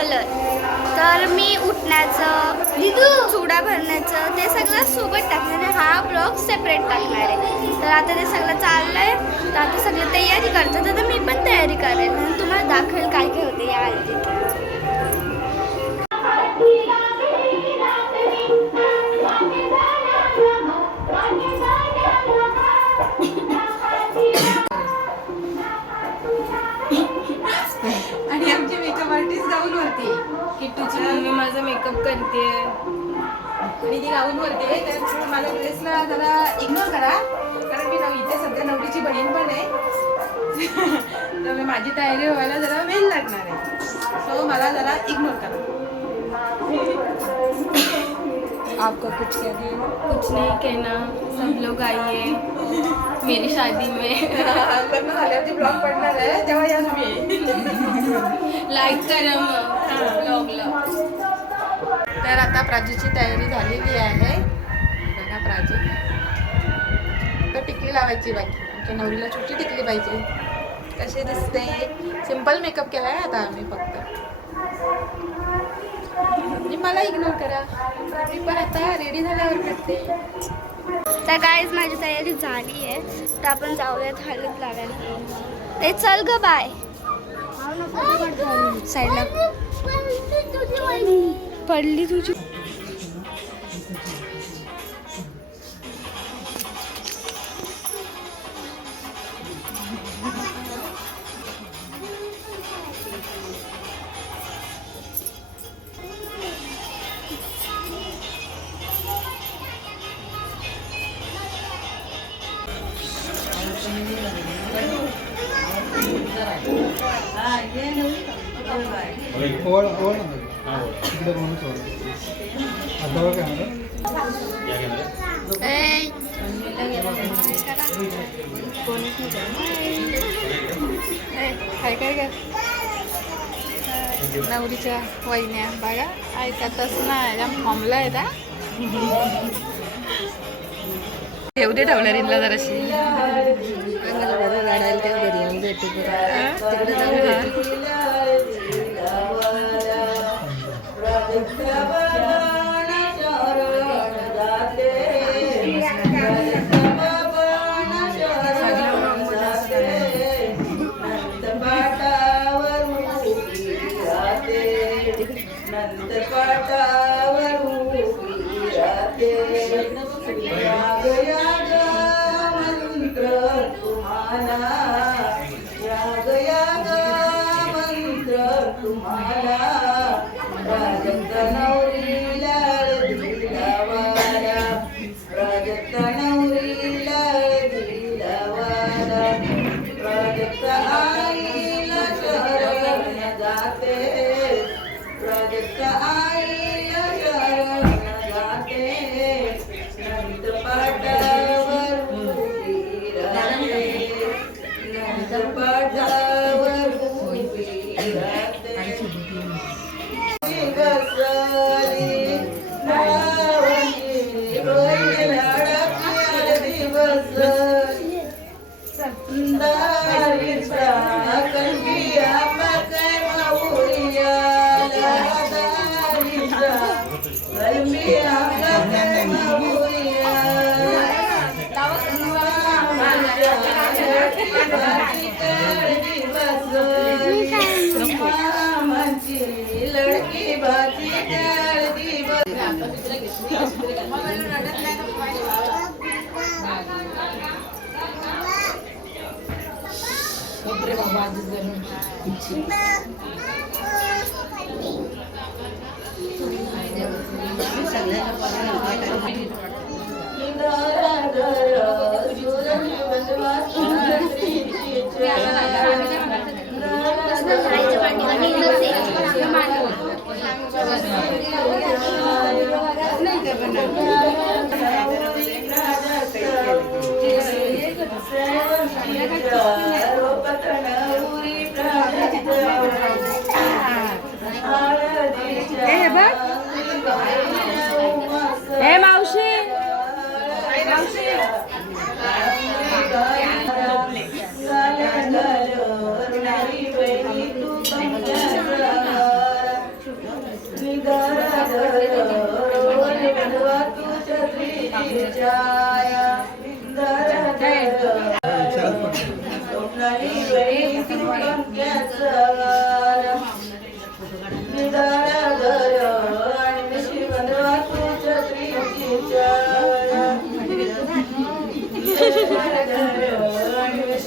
हळद. तर मी उठण्याचं, चुडा भरण्याचं ते सगळं सोबत टाकणार आहे. हा ब्लॉग सेपरेट टाकणार आहे. तर आता ते सगळं चाललंय. तर आता सगळं तयारी करतात. आता मी पण तयारी करेल आणि तुम्हाला दाखवेल काय काय होते या हळदीत. आणि आमची मेकअप आर्टिस्ट गाऊन वरती किट्टूची मम्मी माझा मेकअप करते आणि ती गाऊन वरती. तर माझ्या ड्रेसला जरा इग्नोर करा कारण मी इथे सध्या नवरीची बहीण पण आहे. तर माझी तयारी व्हायला जरा वेळ लागणार आहे. सो मला जरा इग्नोर करा. आपका कुछ कहना? कुछ नहीं कहना, सब लोग आइए मेरी शादी में. लग्न झाल्यावरती ब्लॉग पडणार आहे तेव्हा या तुम्ही. लाईक करा मग ब्लॉगला. तर आता प्राजूची तयारी झालेली आहे. बघा प्राजू तर टिकली लावायची बाकी. आमच्या नवरीला छोटी टिकली पाहिजे. कसे दिसते? सिंपल मेकअप केला आहे आता आम्ही फक्त. आणि मला इग्नोर करा. मी पण आता रेडी झाल्यावर करते. तर गाईज माझी तयारी झाली आहे. तर आपण जाऊयात हळद लावायला. ते चल ग बाय साईडला. पडली तुझी. काय काय काय नवरीच्या वहिन्या बघा ऐकतच नाही. जाम फॉर्मला आहे का एवढे ठेवल्या रिनला जराशी.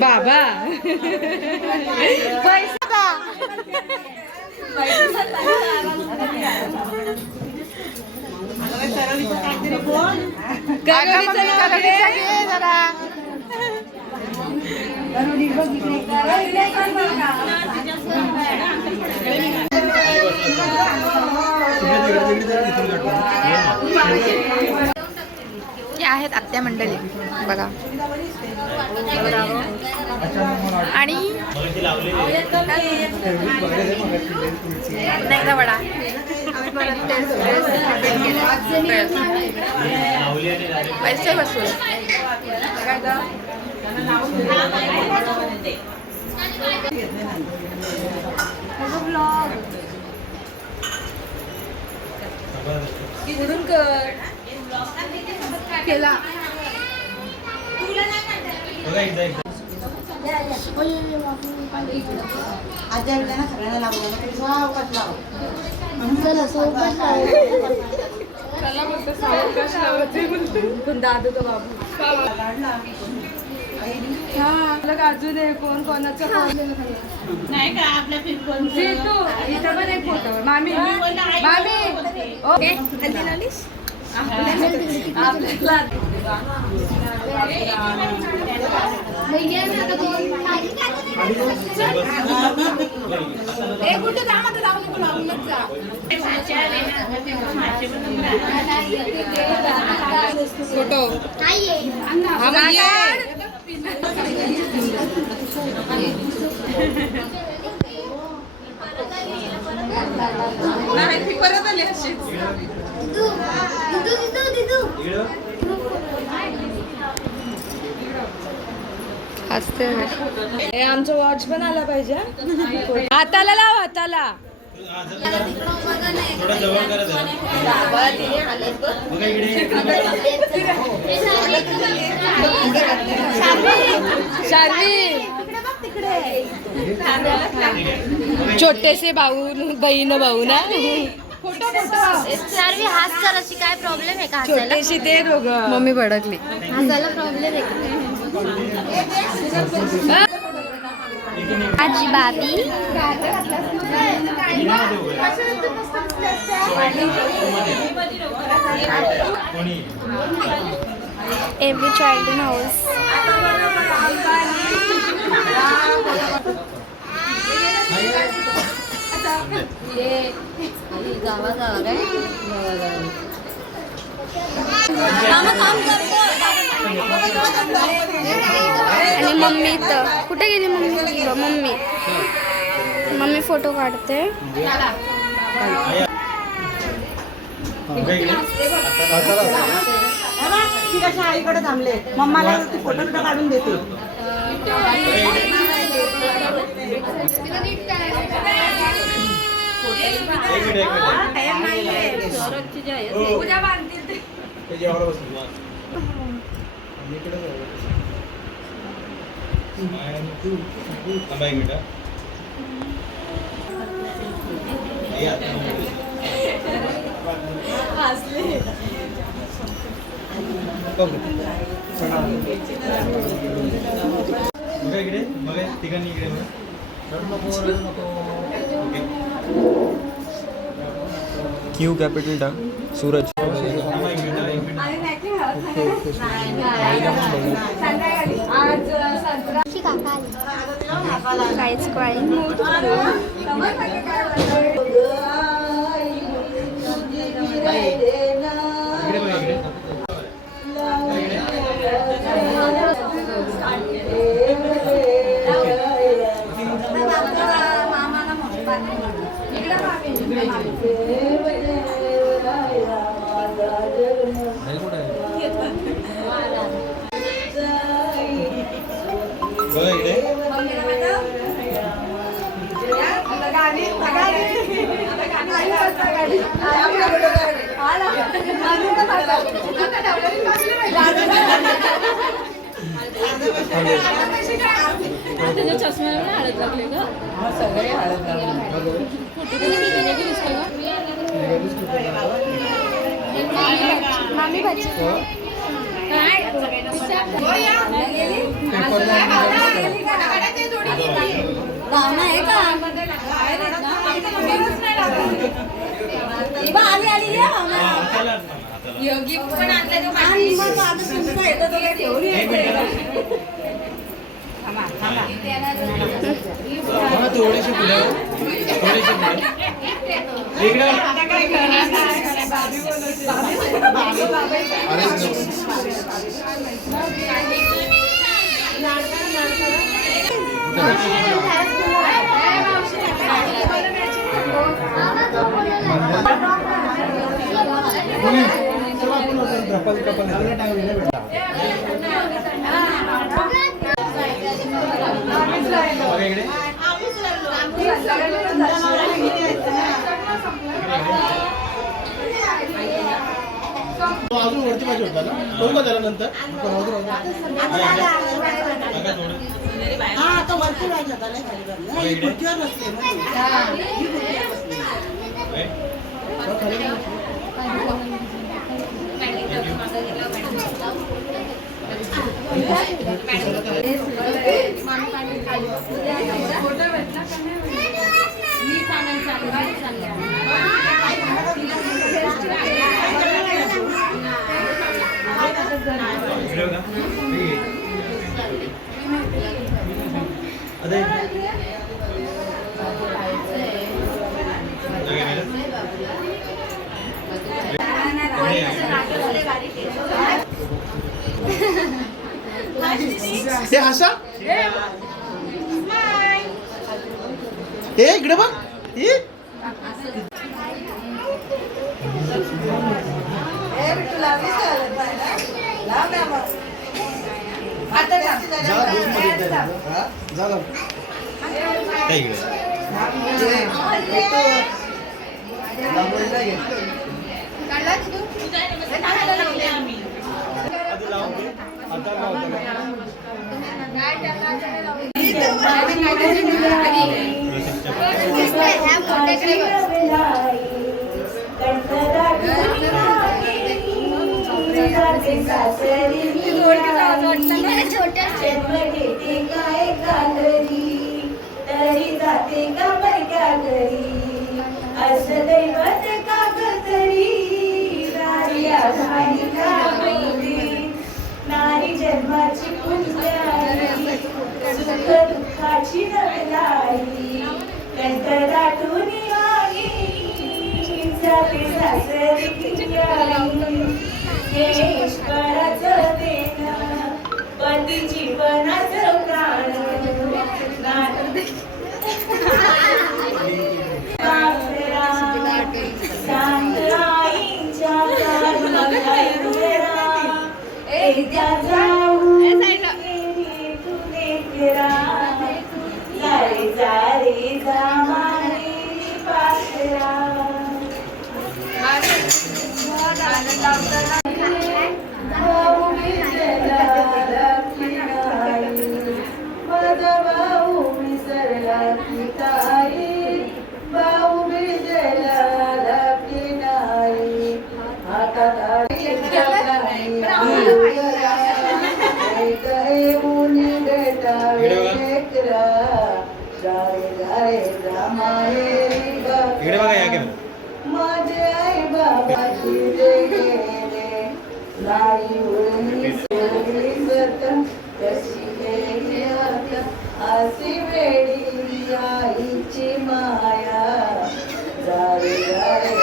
बाबा हे आहेत आत्या मंडळी बघा. आणि एकदा वडा पैसे वसूल. उडून कर केला. दादू का बाबू हा काजू दे. कोण कोणाचं नाही का आपल्या तू इथं पण एक फोटो. मामी मामी ओके हल्दी लावलीस आपल्याला. फोटो परत आले अशीच. आमचं वॉच पण आला पाहिजे. हाताला लाव हाताला. थोडा जवळ करा जरा. बघा इकडे. शार्वी छोटेसे भाऊ बहीण भाऊ ना. शार्वी हात कर. अशी काय प्रॉब्लेम आहे का हसायला? छोटेशी ते दोघं. मम्मी भडकली. हसायला प्रॉब्लेम आहे का? आजी बाबी एव्हरी चाइल्ड इन हाऊस. आणि मम्मी तर कुठे गेली मम्मी? मम्मी फोटो काढते. आईकडे थांबले. मम्माला फोटो काढून देते. इकडे बघा ठिकाणी इकडे बघा. क्यू कॅपिटल टाक. सूरज. काहीच कळी. इकडे बघा इकडे. बघा इकडे. त्याच्या चष्म्याला पण हळद लागले का हा सगळे हळद लागले. मामी भाजी गावना आहे का आली आली गिफ्ट पण आणलं तो थोडीशी पुढे अजून वरती पाहिजे होता ना तो का त्याला नंतर हे हसा हे इकडे बघ हे तरी जाते का बरक्या घरी असं दैवत का तरी नारी जन्माची पुण्याई सुख दुःखाची रडलाई कंठ दाटून आई जाते सासरी हे ईश्वराचं देणं पती जीवनाचं प्राण सांग आईच्या एकदा जाऊ तू लेकरा जारे जारे जा मारी पाखरा भाऊ विसरला माझा भाऊ विसरला की ताई भाऊ विसरला की नाही आता इकडे बघा या कॅमेरा माझे आई बाबाची गेले नाही उरली सोडली सत कशी गेली आता अशी वेळी आईची माया जावे जावे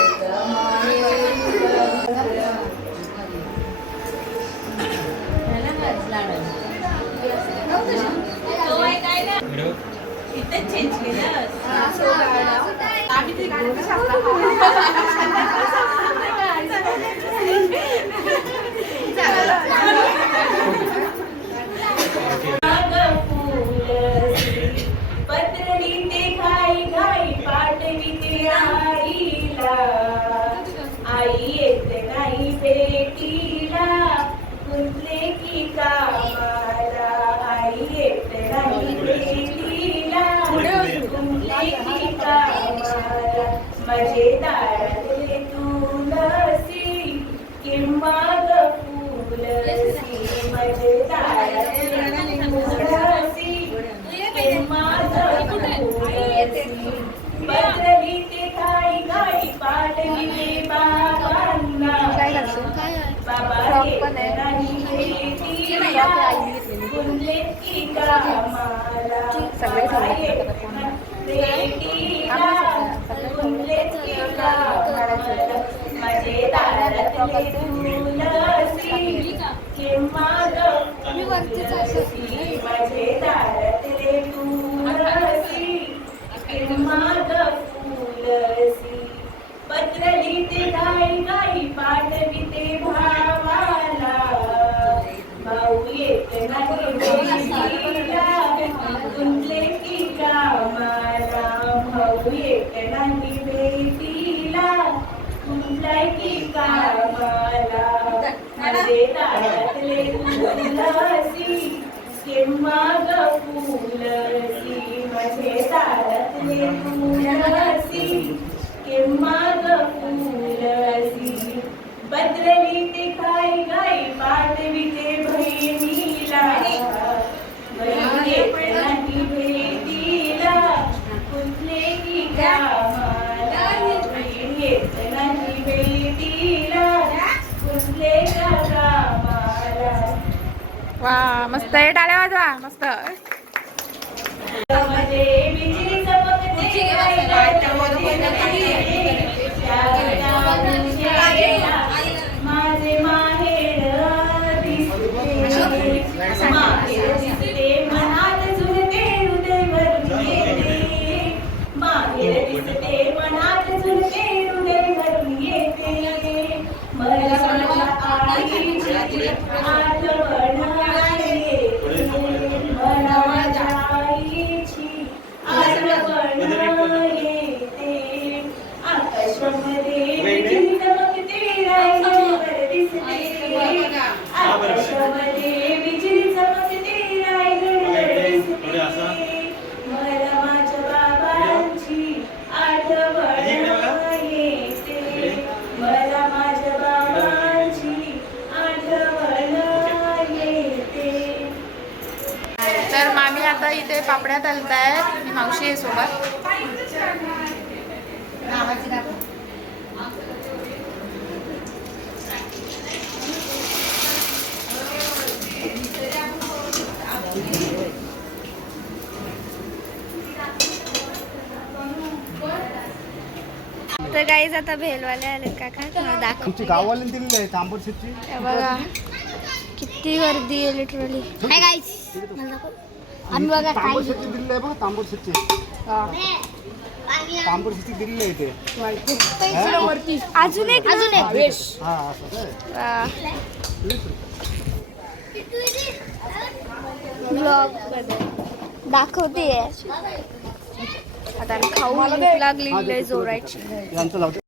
पत्रली ते घाई घाई पाठवी ते आईला आई येत नाही भेटीला गुंतले की कामाला आई माझे दारातले तुलसी किंवा ग फुलसी माझे दारातले तुलसी किंवा ग फुलसी बदली ते गाई पाठवी ते बाबांना बाबा येत नाही भेटीला फुलले की कामाला बाबा येत नाही भेटीला फुलले की कामाला माझे दारातले तुलसी किंवा ग फुलसी माझे दारातले तुलसी किंवा ग फुलसी पत्रली ते गाई पाठवी ते भावाला भाऊ येत नाही भेटीला गुंतले की कामाला भाऊ येत नाही भेटीला गुंतलाय की कामाला माझे दारातले तुलसी किंवा ग फुलसी माझे दारातले तुलसी किंवा ग फुलसी बदलली ते गाई पाठवी ते बहिणीला बहीण येत नाही भेटीला कुठले की कामाला बहीण येत नाही भेटीला कुठले का कामाला वा मस्त आहे, टाळ्या वाजवा मस्त. मध्ये बिजली चमकते माझे माहेर दिसते माहेर दिसते मनात झुलते हृदय भरून येते माहेर दिसते मनात झुलते हृदय भरून येते मला माझ्या आईची आठवण येते मला माझ्या आईची आठवण येते आकाशामध्ये बिजली चमकते रायगडवर दिसते आकाशामध्ये बिजली चमकते रायगडवर दिसते मला माझ्या बाबांची आठवण येते मला माझ्या बाबांची आठवण येते. तर मामी आता इथे पापड्या तलतायत, मी मावशी आहे सोबत. तर गाईज आता भेलवाले आलेत काका, तुम्हाला दाखव. तुमची गाववाल्यांनी दिलेली आहे तांबडशीची. हे बघा किती गर्दी आहे लिटरली. हाय गाईज आणि बघा काय तांबडशीची दिलेली आहे बघा, तांबडशीची तांबडशीची दिलेली आहे ते. अजून एक हा असं काय? ब्लॉग दाखवते आता खाऊ भूक लागली जोरायची. यांचं लावते.